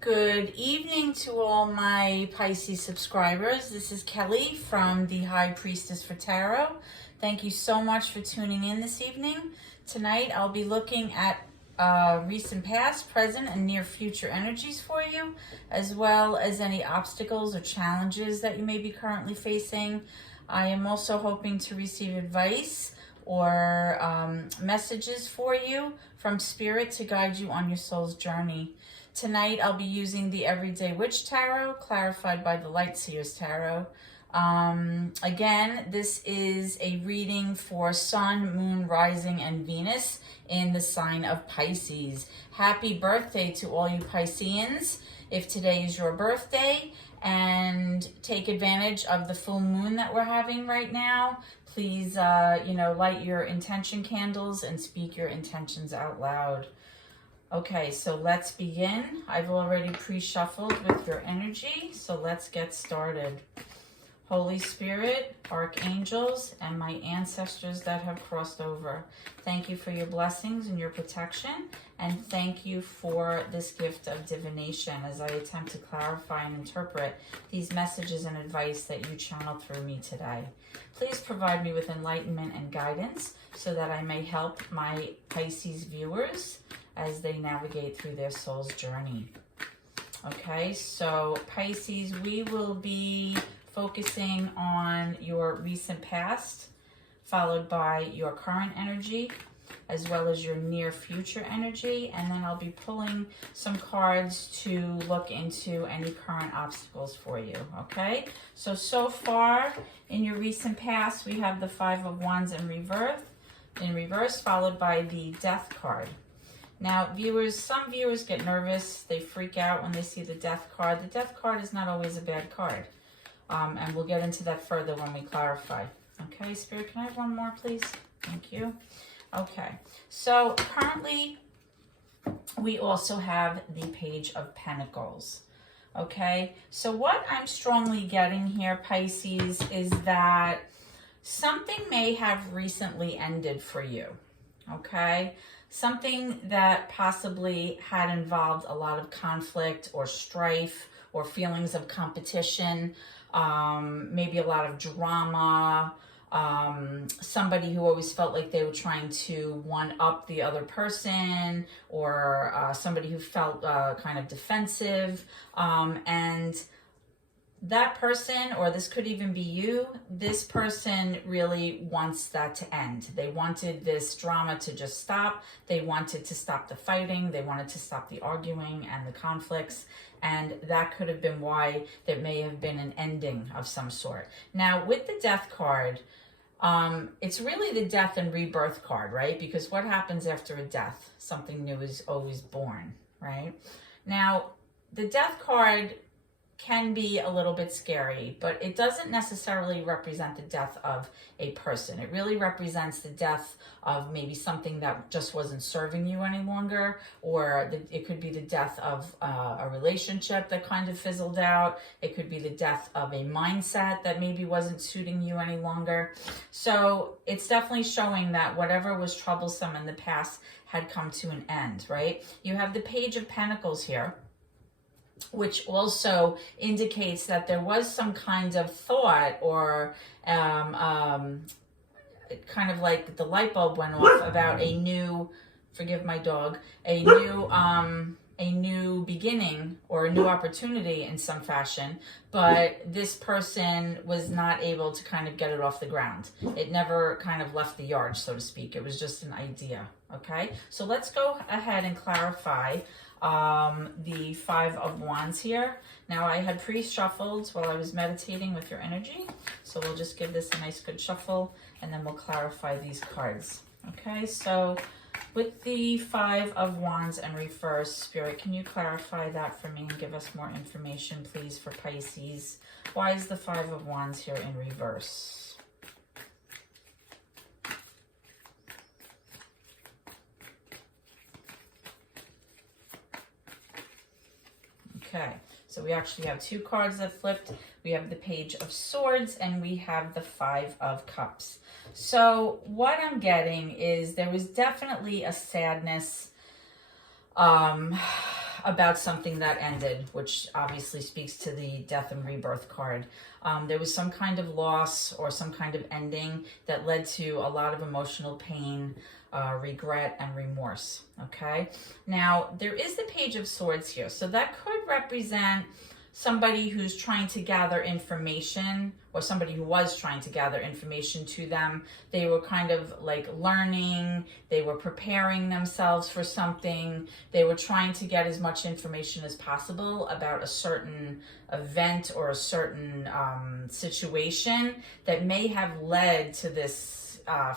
Good evening to all my Pisces subscribers. This is Kelly from the High Priestess for Tarot. Thank you so much for tuning in this evening. Tonight I'll be looking at recent past, present, and near future energies for you, as well as any obstacles or challenges that you may be currently facing. I am also hoping to receive advice or messages for you from Spirit to guide you on your soul's journey. Tonight, I'll be using the Everyday Witch Tarot, clarified by the Light Seers Tarot. Again, this is a reading for Sun, Moon, Rising, and Venus in the sign of Pisces. Happy birthday to all you Pisceans, if today is your birthday, and take advantage of the full moon that we're having right now. Please, light your intention candles and speak your intentions out loud. Okay, so let's begin. I've already pre-shuffled with your energy, so let's get started. Holy Spirit, archangels, and my ancestors that have crossed over, thank you for your blessings and your protection, and thank you for this gift of divination as I attempt to clarify and interpret these messages and advice that you channel through me today. Please provide me with enlightenment and guidance so that I may help my Pisces viewers as they navigate through their soul's journey. Okay, so Pisces, we will be focusing on your recent past, followed by your current energy, as well as your near future energy, and then I'll be pulling some cards to look into any current obstacles for you, okay? So far in your recent past, we have the Five of Wands in reverse, followed by the Death card. Now, some viewers get nervous. They freak out when they see the Death card. The Death card is not always a bad card. And we'll get into that further when we clarify. Okay, Spirit, can I have one more, please? Thank you. Okay, so currently, we also have the Page of Pentacles. Okay, so what I'm strongly getting here, Pisces, is that something may have recently ended for you. Okay, something that possibly had involved a lot of conflict or strife or feelings of competition, maybe a lot of drama, somebody who always felt like they were trying to one-up the other person, or somebody who felt kind of defensive, and that person, or this could even be you, this person really wants that to end. They wanted this drama to just stop. They wanted to stop the fighting. They wanted to stop the arguing and the conflicts. And that could have been why there may have been an ending of some sort. Now, with the Death card, it's really the death and rebirth card, right? Because what happens after a death? Something new is always born, right? Now, the Death card can be a little bit scary, but it doesn't necessarily represent the death of a person. It really represents the death of maybe something that just wasn't serving you any longer, or it could be the death of a relationship that kind of fizzled out. It could be the death of a mindset that maybe wasn't suiting you any longer. So it's definitely showing that whatever was troublesome in the past had come to an end, right? You have the Page of Pentacles here, which also indicates that there was some kind of thought or kind of like the light bulb went off about a new, forgive my dog, a new beginning or a new opportunity in some fashion, but this person was not able to kind of get it off the ground. It never kind of left the yard, so to speak. It was just an idea, okay? So let's go ahead and clarify the Five of Wands here. Now, I had pre-shuffled while I was meditating with your energy, so we'll just give this a nice good shuffle, and then we'll clarify these cards. Okay, so with the Five of Wands in reverse, Spirit, can you clarify that for me and give us more information, please, for Pisces? Why is the Five of Wands here in reverse? Okay, so we actually have two cards that flipped. We have the Page of Swords and we have the Five of Cups. So what I'm getting is there was definitely a sadness about something that ended, which obviously speaks to the death and rebirth card. There was some kind of loss or some kind of ending that led to a lot of emotional pain, regret, and remorse. Okay, now there is the Page of Swords here, so that could represent somebody who's trying to gather information, or somebody who was trying to gather information to them. They were kind of like learning, they were preparing themselves for something, they were trying to get as much information as possible about a certain event or a certain situation that may have led to this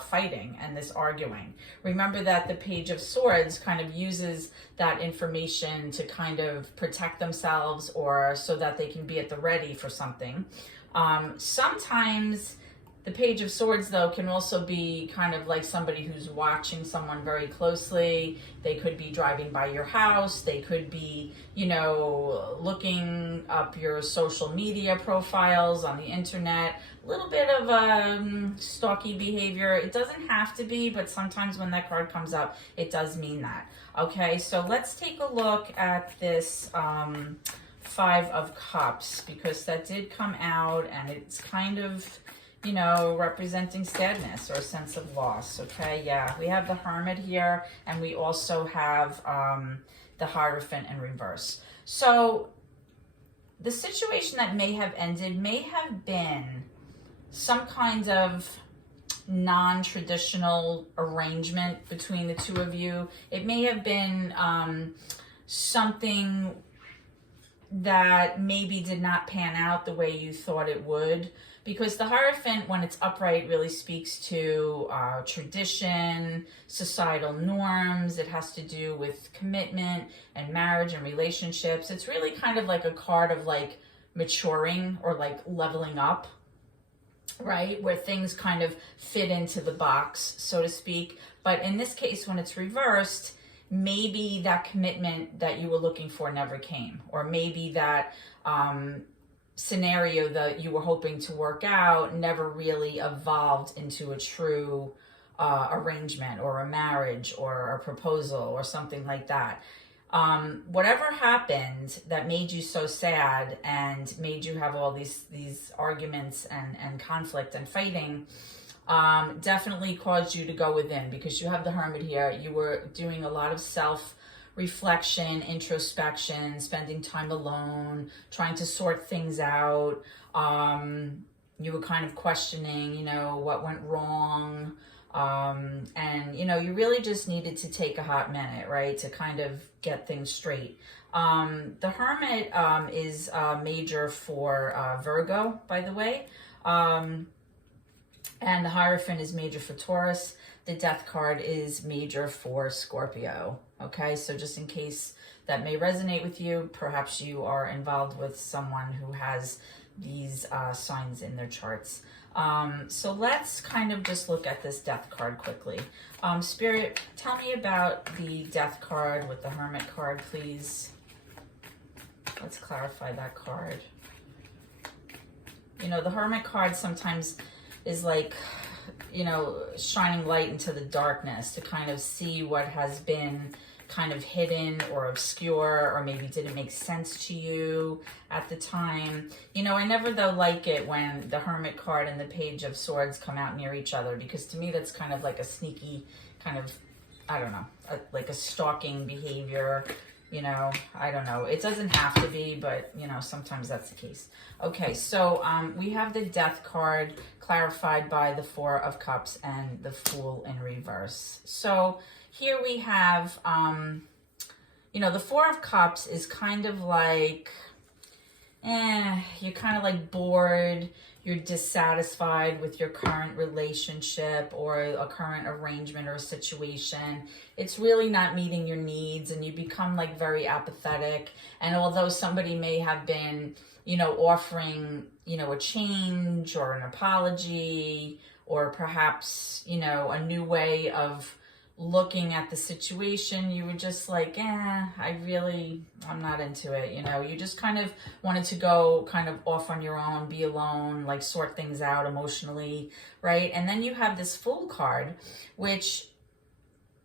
fighting and this arguing. Remember that the Page of Swords kind of uses that information to kind of protect themselves, or so that they can be at the ready for something. Sometimes the Page of Swords, though, can also be kind of like somebody who's watching someone very closely. They could be driving by your house. They could be, you know, looking up your social media profiles on the internet. A little bit of stalky behavior. It doesn't have to be, but sometimes when that card comes up, it does mean that. Okay, so let's take a look at this Five of Cups, because that did come out, and it's kind of, you know, representing sadness or a sense of loss. Okay, yeah, we have the Hermit here, and we also have the Hierophant in reverse. So the situation that may have ended may have been some kind of non-traditional arrangement between the two of you. It may have been something that maybe did not pan out the way you thought it would, because the Hierophant, when it's upright, really speaks to tradition, societal norms. It has to do with commitment and marriage and relationships. It's really kind of like a card of like maturing or like leveling up, right? Where things kind of fit into the box, so to speak. But in this case, when it's reversed, maybe that commitment that you were looking for never came, or maybe that scenario that you were hoping to work out never really evolved into a true arrangement or a marriage or a proposal or something like that. Whatever happened that made you so sad and made you have all these arguments and conflict and fighting, definitely caused you to go within, because you have the Hermit here. You were doing a lot of self-reflection, introspection, spending time alone, trying to sort things out. You were kind of questioning, you know, what went wrong. And, you know, you really just needed to take a hot minute, right, to kind of get things straight. The Hermit is major for Virgo, by the way. And the Hierophant is major for Taurus. The Death card is major for Scorpio. Okay, so just in case that may resonate with you, perhaps you are involved with someone who has these signs in their charts. So let's kind of just look at this Death card quickly. Spirit, tell me about the Death card with the Hermit card, please. Let's clarify that card. You know, the Hermit card sometimes is like, you know, shining light into the darkness to kind of see what has been kind of hidden or obscure, or maybe didn't make sense to you at the time. You know, I never though like it when the Hermit card and the Page of Swords come out near each other, because to me that's kind of like a sneaky kind of, I don't know, like a stalking behavior. You know, I don't know. It doesn't have to be, but, you know, sometimes that's the case. Okay, so we have the Death card clarified by the Four of Cups and the Fool in reverse. So here we have, you know, the Four of Cups is kind of like, you're kind of like bored. You're dissatisfied with your current relationship or a current arrangement or situation. It's really not meeting your needs, and you become like very apathetic. And although somebody may have been, you know, offering, you know, a change or an apology, or perhaps, you know, a new way of looking at the situation, you were just like, I'm not into it. You know, you just kind of wanted to go kind of off on your own, be alone, like sort things out emotionally, right? And then you have this Fool card, which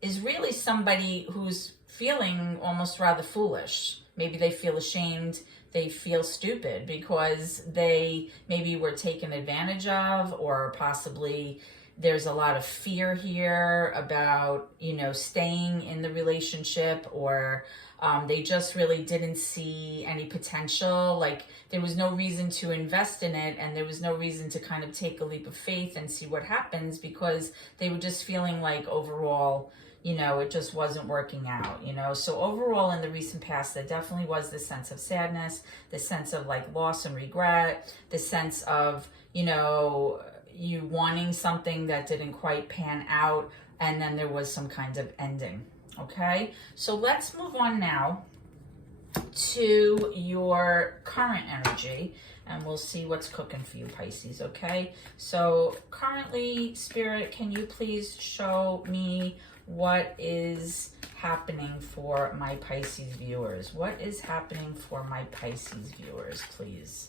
is really somebody who's feeling almost rather foolish. Maybe they feel ashamed, they feel stupid because they maybe were taken advantage of, or possibly there's a lot of fear here about, staying in the relationship, or they just really didn't see any potential. Like there was no reason to invest in it, and there was no reason to kind of take a leap of faith and see what happens, because they were just feeling like overall, it just wasn't working out, So overall in the recent past, there definitely was this sense of sadness, this sense of like loss and regret, this sense of, you wanting something that didn't quite pan out, and then there was some kind of ending. Okay, so let's move on now to your current energy, and we'll see what's cooking for you, Pisces. Okay, so currently, Spirit, can you please show me what is happening for my Pisces viewers? What is happening for my Pisces viewers, please?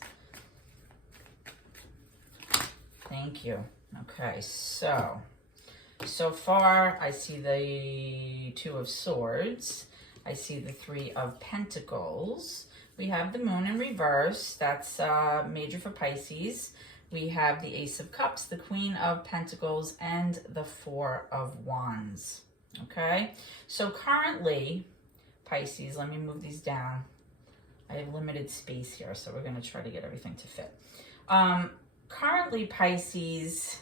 Thank you. Okay, so far I see the Two of Swords. I see the Three of Pentacles. We have the Moon in reverse. That's major for Pisces. We have the Ace of Cups, the Queen of Pentacles, and the Four of Wands. Okay, so currently, Pisces, let me move these down. I have limited space here, so we're going to try to get everything to fit. Currently, Pisces,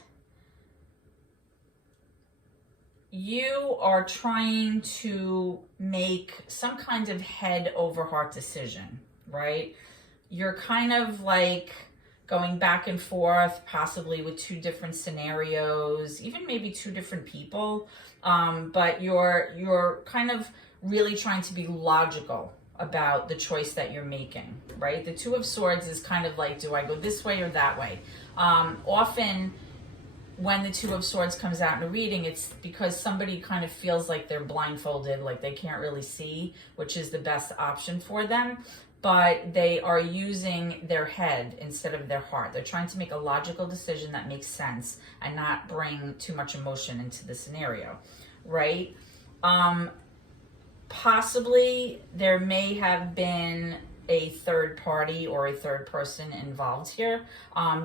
you are trying to make some kind of head over heart decision, right? You're kind of like going back and forth, possibly with two different scenarios, even maybe two different people. But you're kind of really trying to be logical about the choice that you're making, right? The Two of Swords is kind of like, do I go this way or that way? Often when the Two of Swords comes out in a reading, it's because somebody kind of feels like they're blindfolded, like they can't really see, which is the best option for them. But they are using their head instead of their heart. They're trying to make a logical decision that makes sense and not bring too much emotion into the scenario, right? Possibly there may have been a third party or a third person involved here,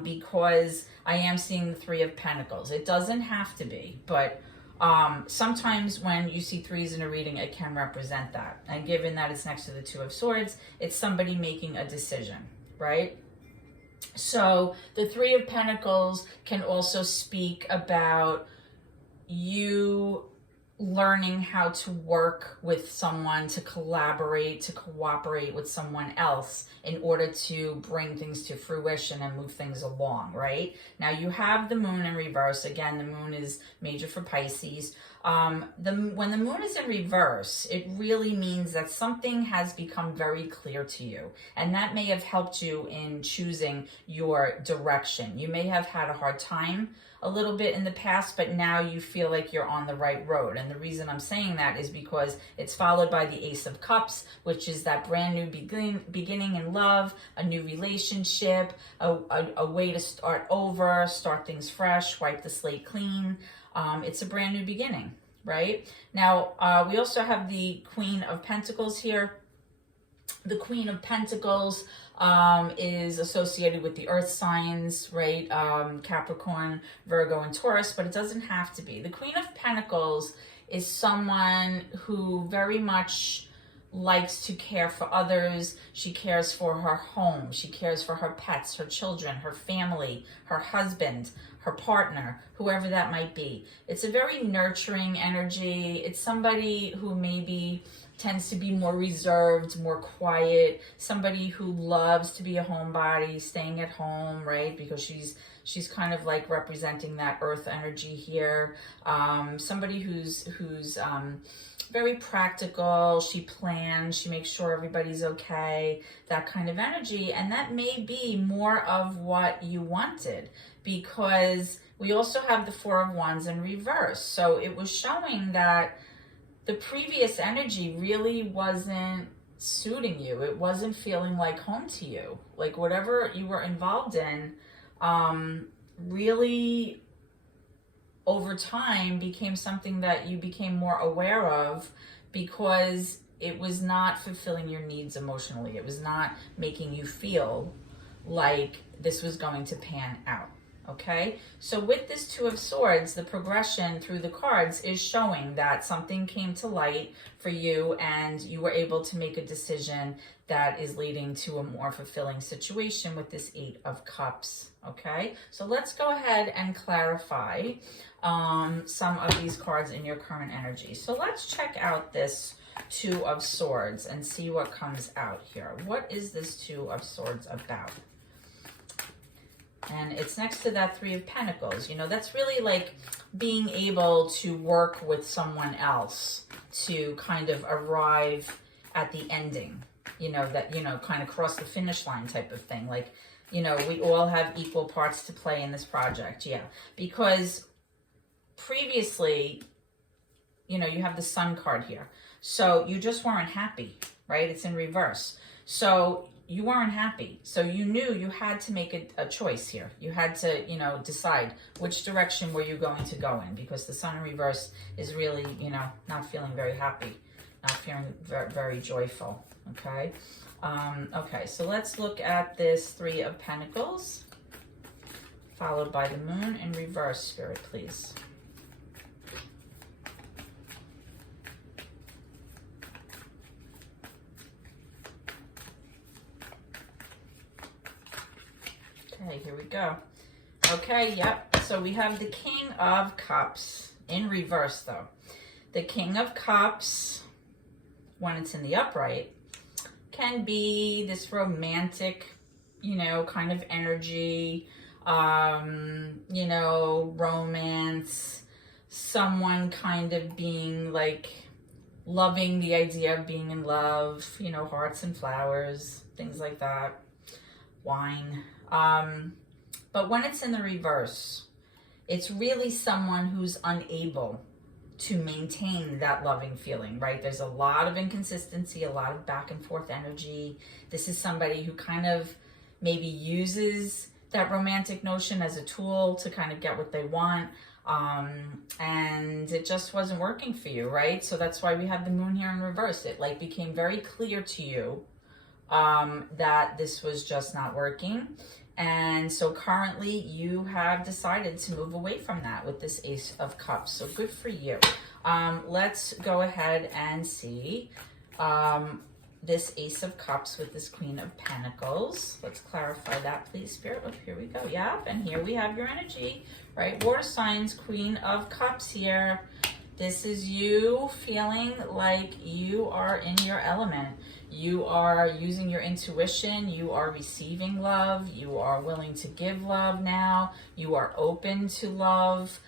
because I am seeing the Three of Pentacles. It doesn't have to be, but sometimes when you see threes in a reading, it can represent that. And given that it's next to the Two of Swords, it's somebody making a decision, right? So the Three of Pentacles can also speak about you learning how to work with someone, to collaborate, to cooperate with someone else in order to bring things to fruition and move things along, right? Now you have the Moon in reverse. Again, the Moon is major for Pisces. When the Moon is in reverse, it really means that something has become very clear to you, and that may have helped you in choosing your direction. You may have had a hard time a little bit in the past, but now you feel like you're on the right road. And the reason I'm saying that is because it's followed by the Ace of Cups, which is that brand new beginning in love, a new relationship, a way to start over, start things fresh, wipe the slate clean. It's a brand new beginning, right? Now, we also have the Queen of Pentacles here. The Queen of Pentacles is associated with the earth signs, right? Capricorn, Virgo, and Taurus, but it doesn't have to be. The Queen of Pentacles is someone who very much likes to care for others. She cares for her home. She cares for her pets, her children, her family, her husband, her partner, whoever that might be. It's a very nurturing energy. It's somebody who maybe tends to be more reserved, more quiet, somebody who loves to be a homebody, staying at home, right? Because she's kind of like representing that earth energy here. Somebody who's very practical. She plans, she makes sure everybody's okay, that kind of energy. And that may be more of what you wanted, because we also have the Four of Wands in reverse. So it was showing that the previous energy really wasn't suiting you. It wasn't feeling like home to you. Like whatever you were involved in, really over time became something that you became more aware of, because it was not fulfilling your needs emotionally. It was not making you feel like this was going to pan out. Okay, so with this Two of Swords, the progression through the cards is showing that something came to light for you and you were able to make a decision that is leading to a more fulfilling situation with this Eight of Cups. Okay, so let's go ahead and clarify some of these cards in your current energy. So let's check out this Two of Swords and see what comes out here. What is this Two of Swords about? And it's next to that Three of Pentacles. You know, that's really like being able to work with someone else to kind of arrive at the ending, you know, that, you know, kind of cross the finish line type of thing. Like, you know, we all have equal parts to play in this project. Yeah, because previously, you know, you have the Sun card here. So you just weren't happy, right? It's in reverse. So you weren't happy. So you knew you had to make a choice here. You had to, you know, decide which direction were you going to go in, because the Sun in reverse is really, you know, not feeling very happy, not feeling very, very joyful. Okay. Okay. So let's look at this Three of Pentacles followed by the Moon in reverse, Spirit, please. Okay, here we go. Okay, yep. So we have the King of Cups in reverse, though. The King of Cups, when it's in the upright, can be this romantic, you know, kind of energy, you know, romance, someone kind of being like loving the idea of being in love, you know, hearts and flowers, things like that, wine. But when it's in the reverse, it's really someone who's unable to maintain that loving feeling, right? There's a lot of inconsistency, a lot of back and forth energy. This is somebody who kind of maybe uses that romantic notion as a tool to kind of get what they want. And it just wasn't working for you, right? So that's why we have the Moon here in reverse. It like became very clear to you that this was just not working. And so currently you have decided to move away from that with this Ace of Cups. So good for you. Let's go ahead and see this Ace of Cups with this Queen of Pentacles. Let's clarify that, please, Spirit. Oh, here we go. Yep, and here we have your energy, right? Water signs, Queen of Cups here. This is you feeling like you are in your element. You are using your intuition. You are receiving love. You are willing to give love now. You are open to love.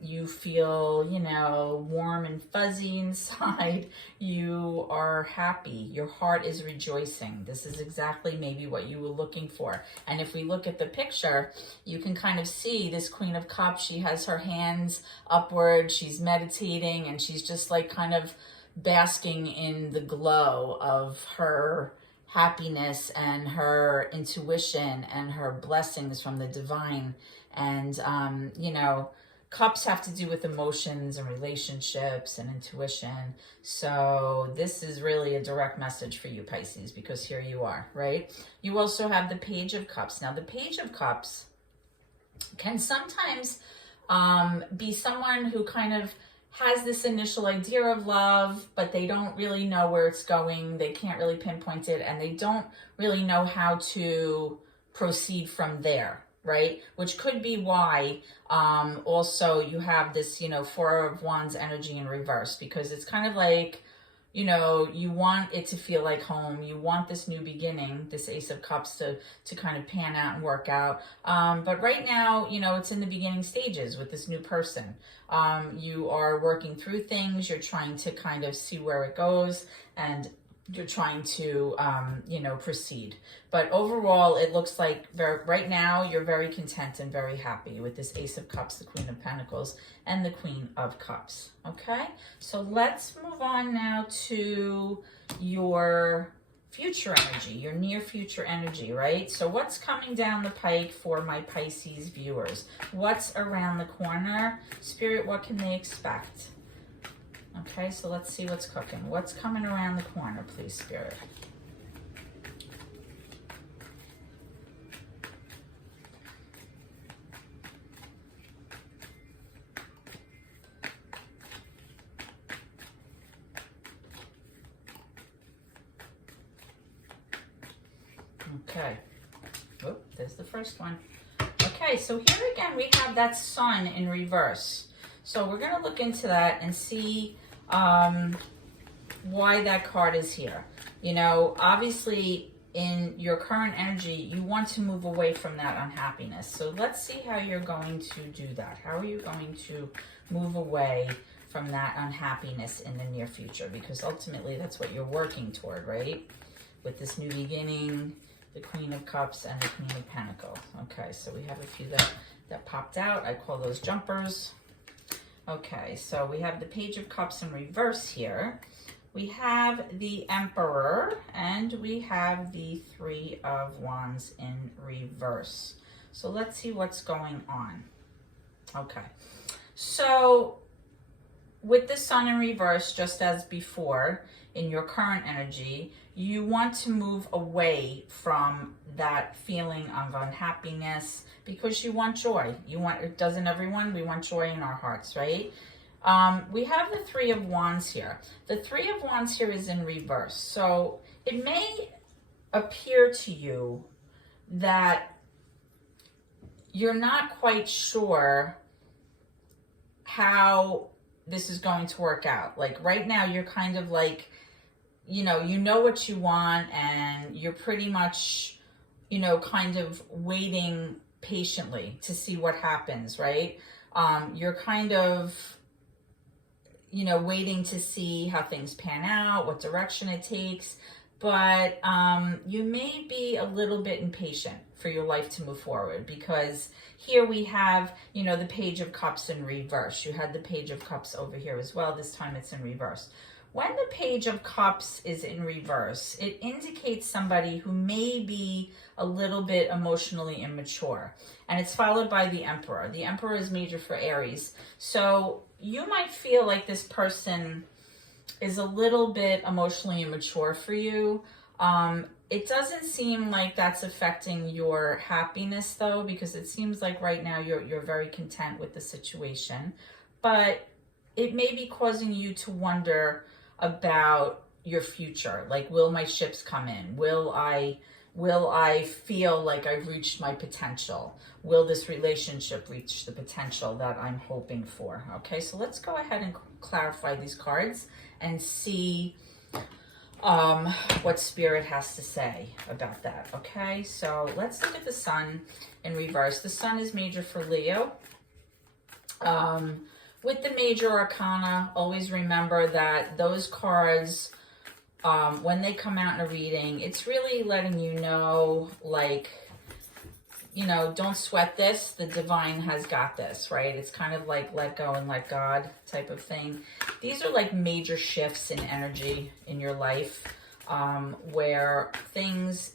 You feel, you know, warm and fuzzy inside. You are happy. Your heart is rejoicing. This is exactly maybe what you were looking for. And if we look at the picture, you can kind of see this Queen of Cups. She has her hands upward. She's meditating and she's just like kind of basking in the glow of her happiness and her intuition and her blessings from the divine. And, you know, cups have to do with emotions and relationships and intuition. So this is really a direct message for you, Pisces, because here you are, right? You also have the Page of Cups. Now, the Page of Cups can sometimes be someone who kind of has this initial idea of love, but they don't really know where it's going. They can't really pinpoint it, and they don't really know how to proceed from there, right? Which could be why also you have this, you know, Four of Wands energy in reverse, because it's kind of like, you know, you want it to feel like home. You want this new beginning, this Ace of Cups to kind of pan out and work out. But right now, you know, it's in the beginning stages with this new person. You are working through things. You're trying to kind of see where it goes, and you're trying to, you know, proceed. But overall, it looks like right now you're very content and very happy with this Ace of Cups, the Queen of Pentacles, and the Queen of Cups. Okay, so let's move on now to your future energy, your near future energy, right? So what's coming down the pike for my Pisces viewers? What's around the corner? Spirit, what can they expect? Okay, so let's see what's cooking. What's coming around the corner, please, Spirit? Okay. Oh, there's the first one. Okay, so here again we have that sun in reverse. So we're going to look into that and see why that card is here. You know, obviously in your current energy, you want to move away from that unhappiness. So let's see how you're going to do that. How are you going to move away from that unhappiness in the near future? Because ultimately that's what you're working toward, right? With this new beginning, the Queen of Cups and the Queen of Pentacles. Okay, so we have a few that popped out. I call those jumpers. Okay, so we have the Page of Cups in reverse here. We have the Emperor and we have the Three of Wands in reverse. So let's see what's going on. Okay, so with the Sun in reverse, just as before, in your current energy, you want to move away from that feeling of unhappiness because you want joy. You want, doesn't everyone? We want joy in our hearts, right? We have the Three of Wands here. The Three of Wands here is in reverse. So it may appear to you that you're not quite sure how this is going to work out. Like right now, you're kind of like, you know what you want and you're pretty much, kind of waiting patiently to see what happens, right? You're kind of, waiting to see how things pan out, what direction it takes, but you may be a little bit impatient for your life to move forward because here we have, the Page of Cups in reverse. You had the Page of Cups over here as well. This time it's in reverse. When the Page of Cups is in reverse, it indicates somebody who may be a little bit emotionally immature. And it's followed by the Emperor. The Emperor is major for Aries. So you might feel like this person is a little bit emotionally immature for you. It doesn't seem like that's affecting your happiness though, because it seems like right now you're very content with the situation. But it may be causing you to wonder about your future. Like, will my ships come in? Will I feel like I've reached my potential? Will this relationship reach the potential that I'm hoping for? Okay, so let's go ahead and clarify these cards and see what Spirit has to say about that. Okay, so let's look at the Sun in reverse. The Sun is major for Leo. With the major arcana, always remember that those cards, when they come out in a reading, it's really letting you know, like, don't sweat this. The divine has got this, right? It's kind of like let go and let God type of thing. These are like major shifts in energy in your life, where things,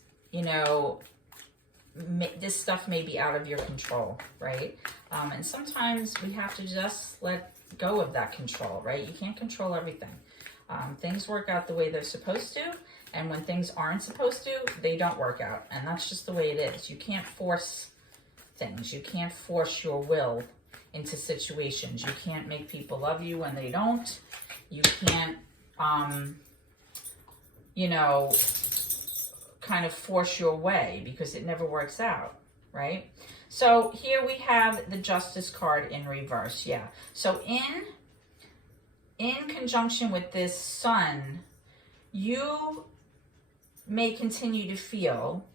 this stuff may be out of your control, right? And sometimes we have to just let go of that control, right? You can't control everything. Things work out the way they're supposed to, and when things aren't supposed to, they don't work out, and that's just the way it is. You can't force things. You can't force your will into situations. You can't make people love you when they don't. You can't, kind of force your way because it never works out, right? So here we have the Justice card in reverse. Yeah. So in conjunction with this Sun, you may continue to feel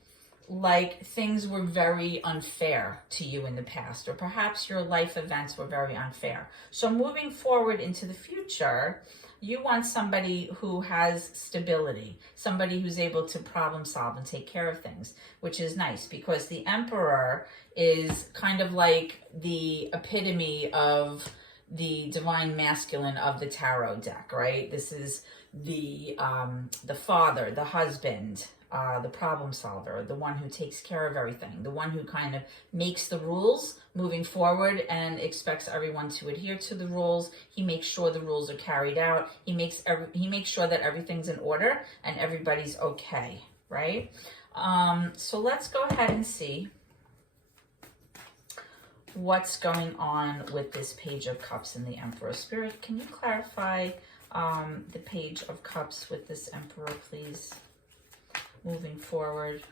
like things were very unfair to you in the past, or perhaps your life events were very unfair. So moving forward into the future, you want somebody who has stability, somebody who's able to problem solve and take care of things, which is nice because the Emperor is kind of like the epitome of the divine masculine of the tarot deck, right? This is the father, the husband, the problem solver, the one who takes care of everything, the one who kind of makes the rules moving forward and expects everyone to adhere to the rules. He makes sure the rules are carried out. He makes sure that everything's in order and everybody's okay, right? So let's go ahead and see what's going on with this Page of Cups and the Emperor. Spirit, can you clarify the Page of Cups with this Emperor, please? Moving forward.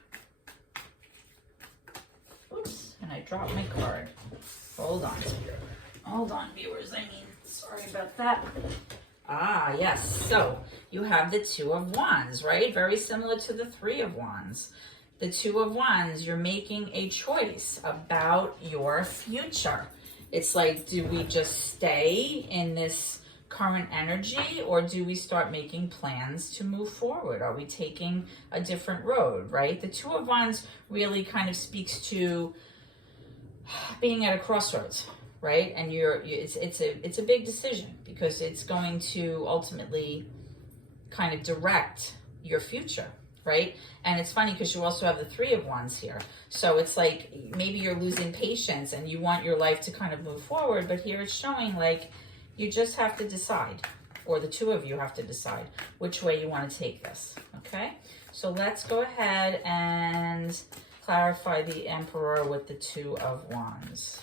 Oops, and I dropped my card. Hold on, Spirit. Hold on, viewers. Sorry about that. Ah, yes. So you have the Two of Wands, right? Very similar to the Three of Wands. The Two of Wands, you're making a choice about your future. It's like, do we just stay in this current energy, or do we start making plans to move forward? Are we taking a different road, right? The Two of Wands really kind of speaks to being at a crossroads, right? And it's a big decision, because it's going to ultimately kind of direct your future, right? And it's funny because you also have the Three of Wands here. So it's like maybe you're losing patience and you want your life to kind of move forward, but here it's showing like you just have to decide, or the two of you have to decide which way you want to take this, okay? So let's go ahead and clarify the Emperor with the Two of Wands.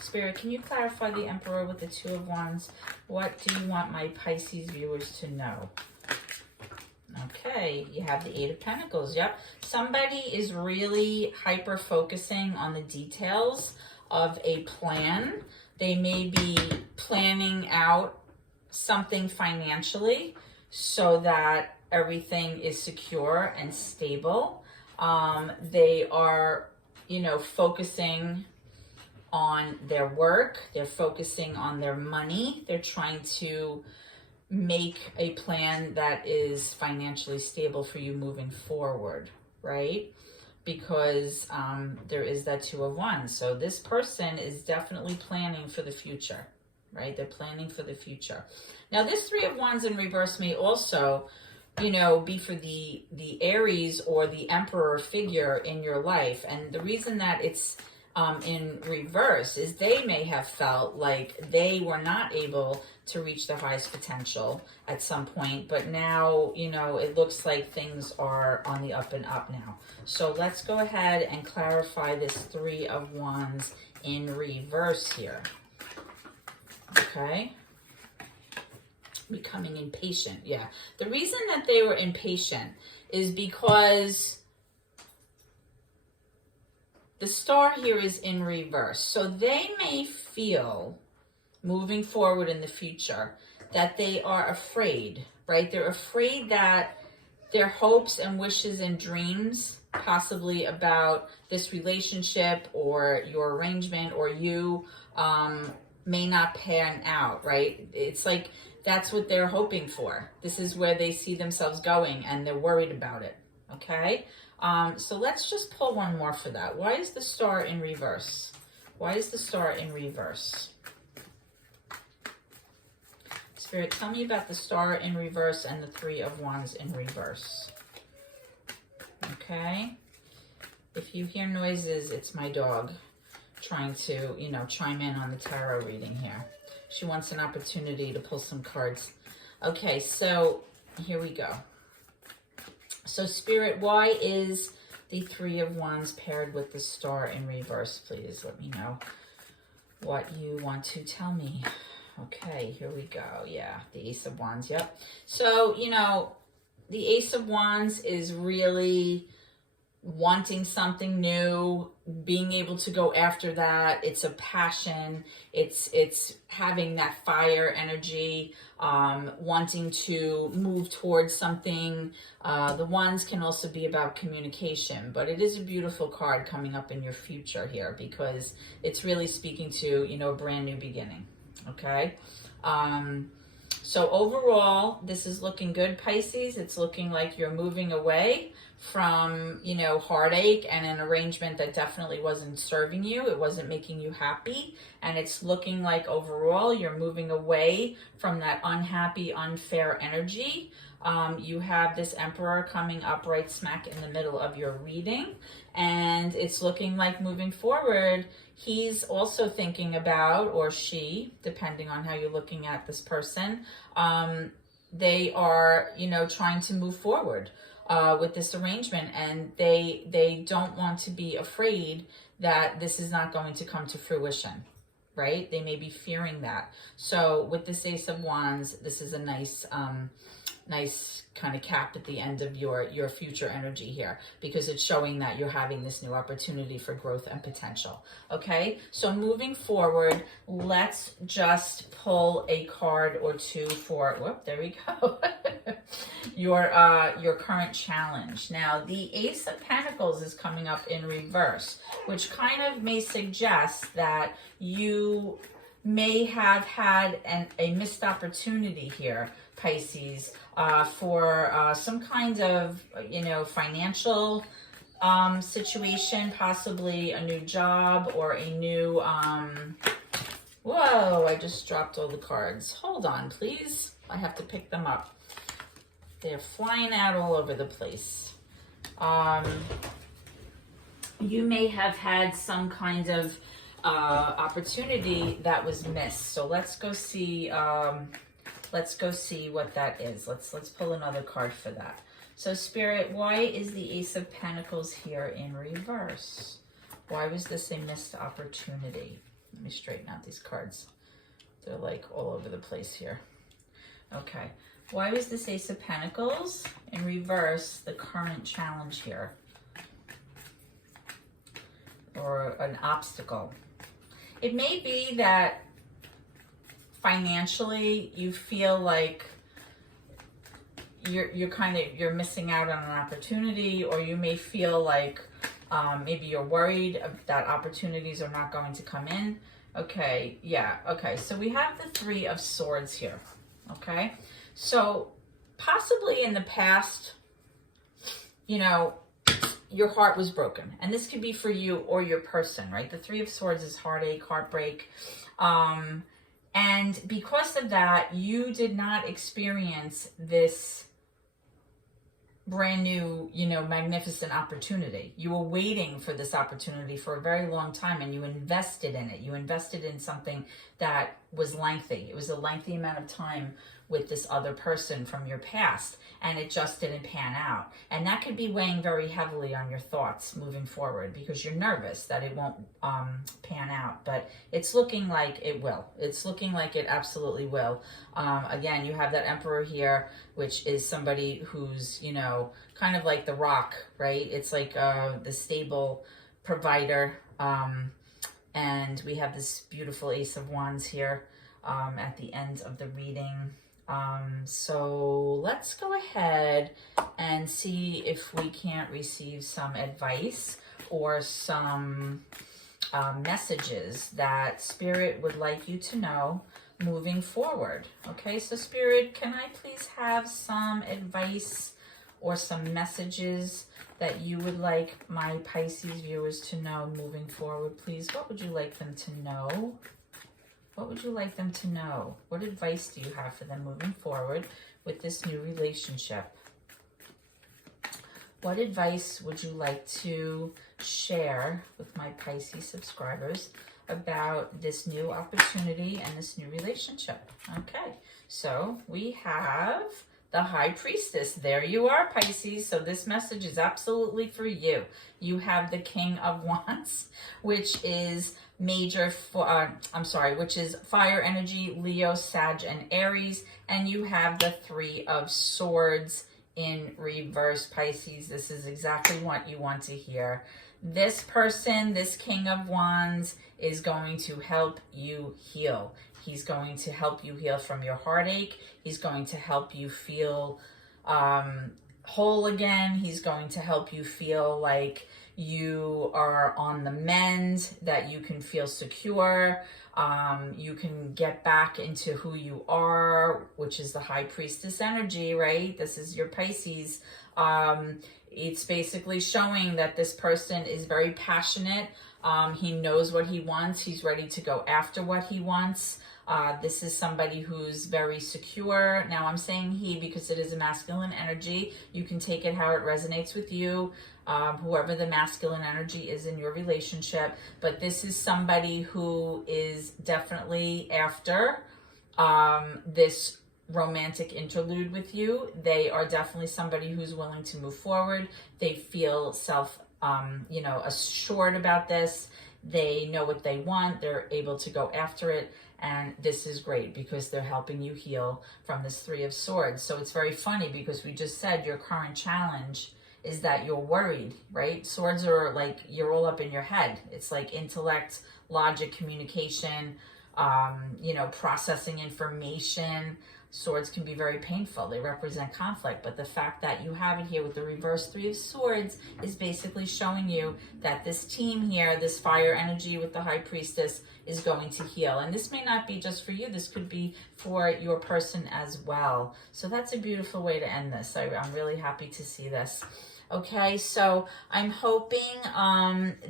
Spirit, can you clarify the Emperor with the Two of Wands? What do you want my Pisces viewers to know? Okay, you have the Eight of Pentacles. Yep. Somebody is really hyper-focusing on the details of a plan. They may be planning out something financially so that everything is secure and stable. They are, focusing on their work. They're focusing on their money. They're trying to make a plan that is financially stable for you moving forward, right? Because there is that Two of Wands. So this person is definitely planning for the future, right? They're planning for the future. Now, this Three of Wands in reverse may also, be for the Aries or the Emperor figure in your life. And the reason that it's in reverse is they may have felt like they were not able to reach their highest potential at some point, but now, it looks like things are on the up and up now. So let's go ahead and clarify this Three of Wands in reverse here. Okay. Becoming impatient. Yeah. The reason that they were impatient is because the Star here is in reverse. So they may feel, moving forward in the future, that they are afraid, right? They're afraid that their hopes and wishes and dreams, possibly about this relationship or your arrangement or you, may not pan out, right? It's like that's what they're hoping for. This is where they see themselves going and they're worried about it, okay? So let's just pull one more for that. Why is the Star in reverse? Why is the Star in reverse? Spirit, tell me about the Star in reverse and the Three of Wands in reverse. Okay. If you hear noises, it's my dog trying to, chime in on the tarot reading here. She wants an opportunity to pull some cards. Okay, so here we go. So Spirit, why is the Three of Wands paired with the Star in reverse? Please let me know what you want to tell me. Okay, here we go. Yeah, the Ace of Wands. Yep. So, the Ace of Wands is really wanting something new, being able to go after that. It's a passion. It's having that fire energy, wanting to move towards something. The Wands can also be about communication, but it is a beautiful card coming up in your future here because it's really speaking to, a brand new beginning. Okay. So overall, this is looking good, Pisces. It's looking like you're moving away from, you know, heartache and an arrangement that definitely wasn't serving you. It wasn't making you happy. And it's looking like overall you're moving away from that unhappy, unfair energy. You have this Emperor coming up right smack in the middle of your reading. And it's looking like moving forward, he's also thinking about, or she, depending on how you're looking at this person, they are, you know, trying to move forward with this arrangement, and they don't want to be afraid that this is not going to come to fruition, right? They may be fearing that. So with this Ace of Wands, this is a nice nice kind of cap at the end of your future energy here, because it's showing that you're having this new opportunity for growth and potential. Okay, so moving forward, let's just pull a card or two for, whoop, there we go, your current challenge. Now, the Ace of Pentacles is coming up in reverse, which kind of may suggest that you may have had a missed opportunity here, Pisces, for some kind of, you know, financial situation, possibly a new job or a new, whoa, I just dropped all the cards. Hold on, please. I have to pick them up. They're flying out all over the place. You may have had some kind of opportunity that was missed. So let's go see what that is. Let's pull another card for that. So Spirit, why is the Ace of Pentacles here in reverse? Why was this a missed opportunity? Let me straighten out these cards. They're like all over the place here. Okay. Why was this Ace of Pentacles in reverse the current challenge here? Or an obstacle? It may be that financially you feel like you're missing out on an opportunity, or you may feel like maybe you're worried that opportunities are not going to come in. Okay, yeah, okay. So we have the Three of Swords here, okay? So possibly in the past, you know, your heart was broken. And this could be for you or your person, right? The Three of Swords is heartache, heartbreak. And because of that, you did not experience this brand new, you know, magnificent opportunity. You were waiting for this opportunity for a very long time, and you invested in it. You invested in something that was lengthy. It was a lengthy amount of time with this other person from your past, and it just didn't pan out. And that could be weighing very heavily on your thoughts moving forward, because you're nervous that it won't pan out. But it's looking like it will. It's looking like it absolutely will. Again, you have that Emperor here, which is somebody who's, you know, kind of like the rock, right? It's like the stable provider. And we have this beautiful Ace of Wands here at the end of the reading. So let's go ahead and see if we can't receive some advice or some messages that Spirit would like you to know moving forward. Okay, so Spirit, can I please have some advice or some messages that you would like my Pisces viewers to know moving forward, please? What would you like them to know? What would you like them to know? What advice do you have for them moving forward with this new relationship? What advice would you like to share with my Pisces subscribers about this new opportunity and this new relationship? Okay, so we have the High Priestess. There you are, Pisces. So this message is absolutely for you. You have the King of Wands, which is which is fire energy, Leo, Sag, and Aries. And you have the Three of Swords in reverse, Pisces. This is exactly what you want to hear. This person, this King of Wands, is going to help you heal. He's going to help you heal from your heartache. He's going to help you feel whole again. He's going to help you feel like you are on the mend, that you can feel secure. You can get back into who you are, which is the High Priestess energy, right? This is your Pisces. It's basically showing that this person is very passionate. He knows what he wants. He's ready to go after what he wants. This is somebody who's very secure. Now I'm saying he because it is a masculine energy. You can take it how it resonates with you, whoever the masculine energy is in your relationship. But this is somebody who is definitely after this romantic interlude with you. They are definitely somebody who's willing to move forward. They feel assured about this. They know what they want. They're able to go after it. And this is great because they're helping you heal from this Three of Swords. So it's very funny because we just said your current challenge is that you're worried, right? Swords are like, you're all up in your head. It's like intellect, logic, communication, processing information. Swords can be very painful. They represent conflict, but the fact that you have it here with the reverse Three of Swords is basically showing you that this team here, this fire energy with the High Priestess, is going to heal. And this may not be just for you. This could be for your person as well. So that's a beautiful way to end this. I'm really happy to see this. Okay, so I'm hoping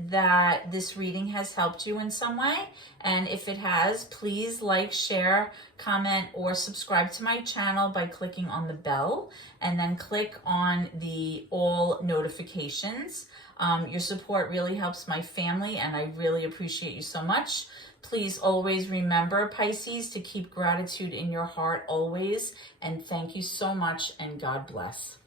that this reading has helped you in some way. And if it has, please like, share, comment, or subscribe to my channel by clicking on the bell. And then click on the all notifications. Your support really helps my family, and I really appreciate you so much. Please always remember, Pisces, to keep gratitude in your heart always. And thank you so much, and God bless.